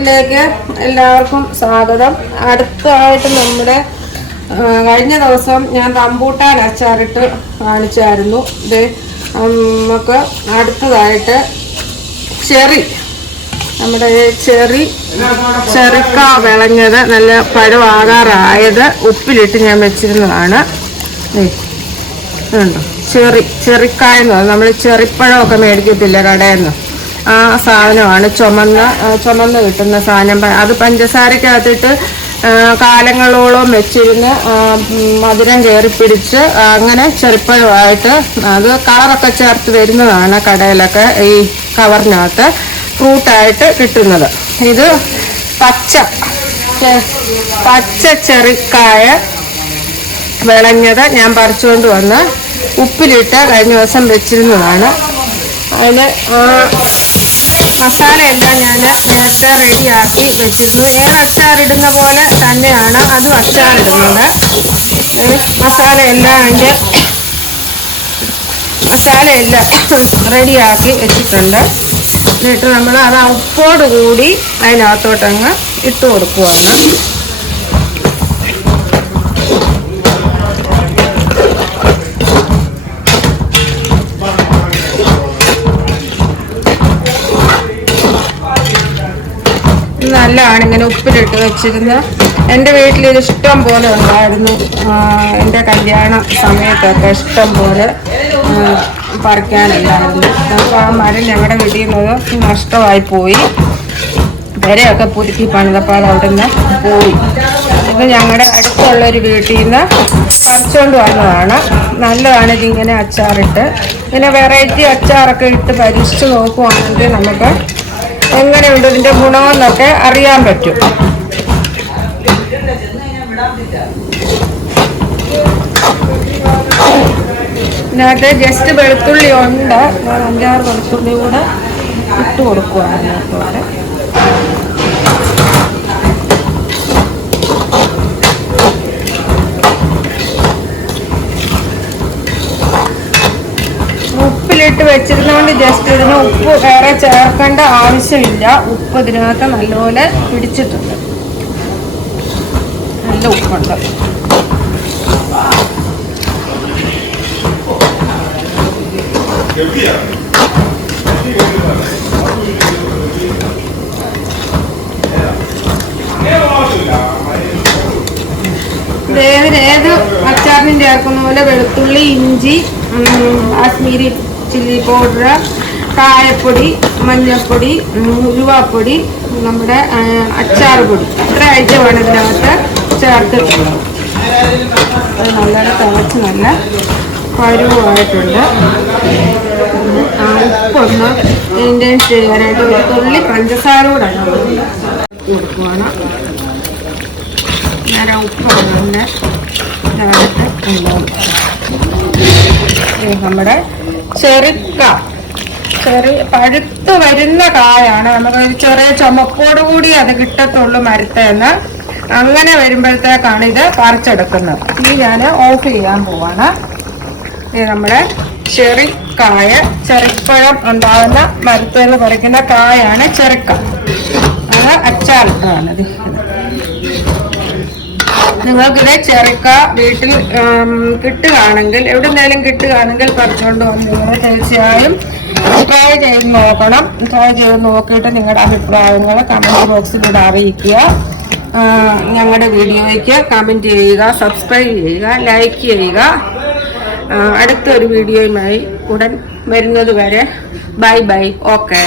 വീട്ടിലേക്ക് എല്ലാവർക്കും സ്വാഗതം. അടുത്തായിട്ട് നമ്മുടെ കഴിഞ്ഞ ദിവസം ഞാൻ റംബൂട്ടാൻ അച്ചാറിട്ട് കാണിച്ചായിരുന്നു. ഇത് നമുക്ക് അടുത്തതായിട്ട് നമ്മുടെ ചെറിക്ക വിളഞ്ഞത് നല്ല പഴമാകാറായത് ഉപ്പിലിട്ട് ഞാൻ വെച്ചിരുന്നതാണ്. ഇതുണ്ടോ ചെറിക്കായ എന്ന് പറഞ്ഞാൽ നമ്മൾ ചെറിപ്പഴമൊക്കെ മേടിക്കത്തില്ല കടയിൽ നിന്ന്, ആ സാധനമാണ്. ചുമന്ന് കിട്ടുന്ന സാധനം. അത് പഞ്ചസാരക്കകത്തിട്ട് കാലങ്ങളോളം വെച്ചിരുന്ന് മധുരം കയറിപ്പിടിച്ച് അങ്ങനെ ചെറിപ്പഴമായിട്ട് അത് കളറൊക്കെ ചേർത്ത് വരുന്നതാണ് കടയിലൊക്കെ ഈ കവറിനകത്ത് ഫ്രൂട്ടായിട്ട് കിട്ടുന്നത്. ഇത് പച്ച ചെറിക്കായ വിളഞ്ഞത് ഞാൻ പറിച്ചുകൊണ്ട് വന്ന് ഉപ്പിലിട്ട് കഴിഞ്ഞ ദിവസം വെച്ചിരുന്നതാണ്. അതിന് മസാലയെല്ലാം ഞാൻ നേരത്തെ റെഡിയാക്കി വെച്ചിരുന്നു. അച്ചാറിടുന്ന പോലെ തന്നെയാണ് അതും അച്ചാറിടുന്നത്. മസാലയെല്ലാം റെഡിയാക്കി വെച്ചിട്ടുണ്ട്. എന്നിട്ട് നമ്മൾ അത് ഉപ്പോട് കൂടി അതിനകത്തോട്ടങ്ങ് ഇട്ട് കൊടുക്കുവാണ്. നല്ലതാണ് ഇങ്ങനെ ഉപ്പിലിട്ട് വെച്ചിരുന്നത്. എൻ്റെ വീട്ടിൽ ഇത് ഇഷ്ടം പോലെ ഉണ്ടായിരുന്നു. എൻ്റെ കല്യാണ സമയത്തൊക്കെ ഇഷ്ടം പോലെ പറിക്കാനുണ്ടായിരുന്നു. അപ്പോൾ ആ മരം ഞങ്ങളുടെ വീട്ടിൽ നിന്ന് നഷ്ടമായി പോയി. വരെയൊക്കെ പുതുക്കി പണിതപ്പോൾ അത് അവിടെ നിന്ന് പോയി. ഇത് ഞങ്ങളുടെ അടുത്തുള്ളൊരു വീട്ടിൽ നിന്ന് പറിച്ചുകൊണ്ട് വന്നതാണ്. നല്ലതാണ് ഇതിങ്ങനെ അച്ചാറിട്ട്. ഇങ്ങനെ വെറൈറ്റി അച്ചാറൊക്കെ ഇട്ട് പരീക്ഷിച്ച് നോക്കുവാണെങ്കിൽ നമുക്ക് എങ്ങനെയുണ്ട് ഇതിൻ്റെ ഗുണമെന്നൊക്കെ അറിയാൻ പറ്റും. ഇതിനകത്ത് ജസ്റ്റ് വെളുത്തുള്ളി ഉണ്ട്. ഞാൻ 5-6 വെളുത്തുള്ളി കൂടെ ഇട്ട് കൊടുക്കുകയാണ് ഇതിനകത്തോടെ. ഉപ്പിലിട്ട് വെച്ചിരുന്നതുകൊണ്ട് ജസ്റ്റ് ഇതിന് ഉപ്പ് വേറെ ചേർക്കേണ്ട ആവശ്യമില്ല. ഉപ്പ് ഇതിനകത്ത് നല്ലപോലെ പിടിച്ചിട്ടുണ്ട്. നല്ല ഉപ്പുണ്ട്. ഏത് അച്ചാറിനും ചേർക്കുന്ന പോലെ വെളുത്തുള്ളി, ഇഞ്ചി, കാശ്മീരി ചില്ലി പൗഡർ, കായപ്പൊടി, മഞ്ഞൾപ്പൊടി, ഉലുവാപ്പൊടി, നമ്മുടെ അച്ചാർ പൊടി, ഇത്ര ഐറ്റമാണ് ഇതിനകത്ത് ചേർത്തിട്ടുള്ളത്. അത് നല്ലോണം തിളച്ച് നല്ല പരുവായിട്ടുണ്ട്. ഉപ്പൊന്ന് മെയിൻറ്റെയിൻ ചെയ്യാനായിട്ട് ഒരു തുള്ളി പഞ്ചസാര കൂടെ കൊടുക്കുവാണ്. നേരെ ഉപ്പാണ് തന്നെ ഇതിനകത്ത് ഉണ്ടാവും. നമ്മുടെ പഴുത്ത് വരുന്ന കായാണ്. നമുക്ക് ചെറിയ ചുമപ്പോട് കൂടി അത് കിട്ടത്തുള്ളൂ മരത്തേന്ന്. അങ്ങനെ വരുമ്പോഴത്തേക്കാണ് ഇത് പറിച്ചെടുക്കുന്നത്. ഇനി ഞാൻ ഓഫ് ചെയ്യാൻ പോവാണ്. ഇത് നമ്മുടെ ചെറിപ്പഴം ഉണ്ടാകുന്ന മരത്തേന്ന് പറിക്കുന്ന കായാണ് ചെറിക്ക. അത് അച്ചാറിട്ടതാണത്. നിങ്ങൾക്കിത് ചെറിക്ക വീട്ടിൽ കിട്ടുകയാണെങ്കിൽ, എവിടെന്നെങ്കിലും കിട്ടുകയാണെങ്കിൽ പറിച്ചുകൊണ്ട് വന്ന് നിങ്ങൾ തീർച്ചയായും ട്രൈ ചെയ്ത് നോക്കണം. ട്രൈ ചെയ്ത് നോക്കിയിട്ട് നിങ്ങളുടെ അഭിപ്രായങ്ങൾ കമൻറ്റ് ബോക്സിലൂടെ അറിയിക്കുക. ഞങ്ങളുടെ വീഡിയോയ്ക്ക് കമൻറ്റ് ചെയ്യുക, സബ്സ്ക്രൈബ് ചെയ്യുക, ലൈക്ക് ചെയ്യുക. അടുത്തൊരു വീഡിയോയുമായി ഉടൻ വരുന്നത് വരെ ബൈ ബൈ. ഓക്കെ.